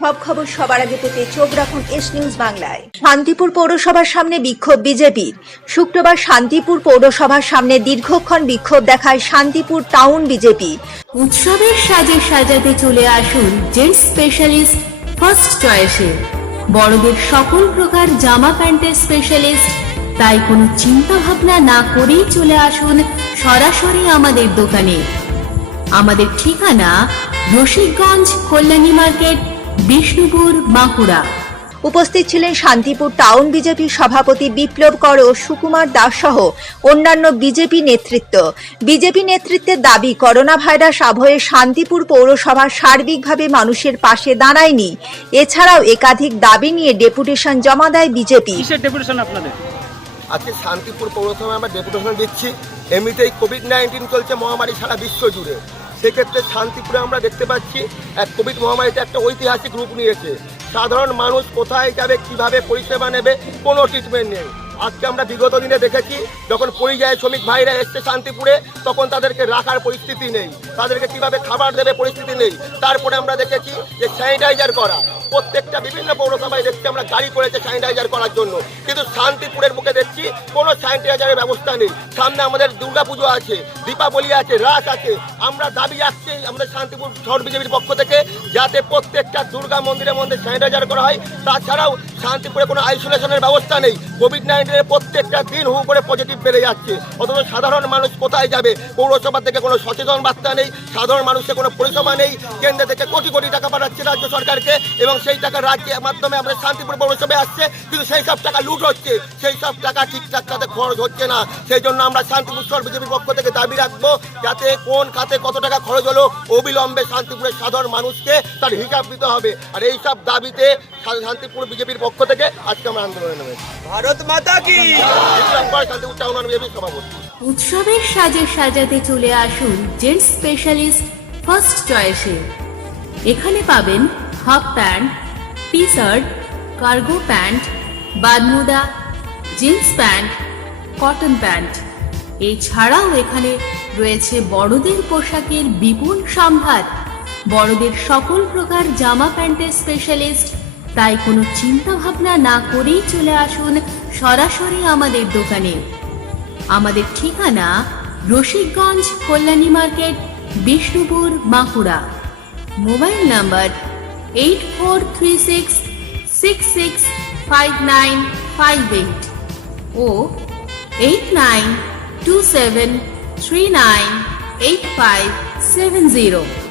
সব খবর সবার আগে পেতে চোখ রাখুন এস নিউজ বাংলায়। শান্তিপুর পৌরসভার সামনে বিক্ষোভ বিজেপির। শুক্রবার শান্তিপুর পৌরসভার সামনে দীর্ঘক্ষণ বিক্ষোভ দেখায় শান্তিপুর টাউন বিজেপি। উৎসবের সাজে সাজাতে চলে আসুন জেন্টস স্পেশালিস্ট ফার্স্ট চয়েসে। বড়দের সকল প্রকার জামা প্যান্টের স্পেশালিস্ট, তাই কোনো চিন্তা ভাবনা না করেই চলে আসুন সরাসরি আমাদের দোকানে। আমাদের ঠিকানা রসিকগঞ্জ, কল্যাণী মার্কেট, বিষ্ণুপুর, বাঁকুড়া। উপস্থিত ছিলেন শান্তিপুর টাউন বিজেপির সভাপতি বিপ্লব কর ও সুকুমার দাস সহ অন্যান্য বিজেপি নেতৃত্ব। বিজেপি নেতৃত্বের দাবি, করোনা ভাইরাস আবহে শান্তিপুর পৌরসভা সার্বিকভাবে মানুষের পাশে দাঁড়ায়নি। এছাড়াও একাধিক দাবি নিয়ে ডেপুটেশন জমা দেয় বিজেপি। কিসের ডেপুটেশন আপনাদের? আজকে শান্তিপুর পৌরসভায় আমরা ডেপুটেশন দিচ্ছি। এমনিতেই কোভিড-19 চলছে মহামারী সারা বিশ্ব জুড়ে। সেক্ষেত্রে শান্তিপুরে আমরা দেখতে পাচ্ছি এক কোভিড মহামারীতে একটা ঐতিহাসিক রূপ নিয়েছে। সাধারণ মানুষ কোথায় যাবে, কিভাবে পরিষেবা নেবে, কোনো ট্রিটমেন্ট নেই। আজকে আমরা বিগত দিনে দেখেছি, যখন পরিযায়ী শ্রমিক ভাইরা এসছে শান্তিপুরে, তখন তাদেরকে রাখার পরিস্থিতি নেই, তাদেরকে কিভাবে খাবার দেবে পরিস্থিতি নেই। তারপরে আমরা দেখেছি যে স্যানিটাইজার করা, প্রত্যেকটা বিভিন্ন পৌরসভায় দেখছি আমরা গাড়ি করেছে স্যানিটাইজার করার জন্য, কিন্তু শান্তিপুরের মুখে দেখছি কোনো স্যানিটাইজারের ব্যবস্থা নেই। সামনে আমাদের দুর্গাপুজো আছে, দীপাবলি আছে, রাস আছে। আমরা দাবি রাখছি আমাদের শান্তিপুর শহর বিজেপির পক্ষ থেকে, যাতে প্রত্যেকটা দুর্গা মন্দিরের মধ্যে স্যানিটাইজার করা হয়। তাছাড়াও শান্তিপুরে কোনো আইসোলেশনের ব্যবস্থা নেই। কোভিড-19 প্রত্যেকটা দিন হু করে পজিটিভ বেড়ে যাচ্ছে, অথচ সাধারণ মানুষ কোথায় যাবে? পৌরসভা থেকে কোনো সচেতন বার্তা নেই, সাধারণ মানুষের কোনো পরিষেবা নেই। কেন্দ্র থেকে কোটি কোটি টাকা পাঠাচ্ছে রাজ্য সরকারকে, এবং সেই টাকা রাজ্যের মাধ্যমে আমাদের শান্তিপুর পৌরসভায় আসছে, কিন্তু সেই সব টাকা লুট হচ্ছে, সেই সব টাকা ঠিকঠাক খাতে খরচ হচ্ছে না। সেই জন্য আমরা শান্তিপুর শহর বিজেপির পক্ষ থেকে দাবি রাখবো, যাতে কোন খাতে কত টাকা খরচ হলো অবিলম্বে শান্তিপুরের সাধারণ মানুষকে তার হিসাব দিতে হবে। আর এই সব দাবিতে শান্তিপুর বিজেপির পক্ষ থেকে আজকে আমরা আন্দোলনে নেমেছি। ভারত মাতা কি! শান্তিপুর টাউন বিজেপির সভাপতি। উৎসবের সাজে সাজাতে চলে আসুন জেন্টস স্পেশালিস্ট ফার্স্ট চয়েসে। এখানে পাবেন half pant, T shirt, cargo pant, Bermuda, jeans pant, cotton pant. এছাড়াও এখানে রয়েছে বড়দের পোশাকের বিপুল সম্ভার। বড়দের সকল প্রকার জামা প্যান্টের স্পেশালিস্ট, তাই কোনো চিন্তা ভাবনা না করেই চলে আসুন সরাসরি আমাদের দোকানে। আমাদের ঠিকানা Rasikganj, Kalyani market, Bishnupur, Bankura. Mobile number 8436665958 ও 8927398570।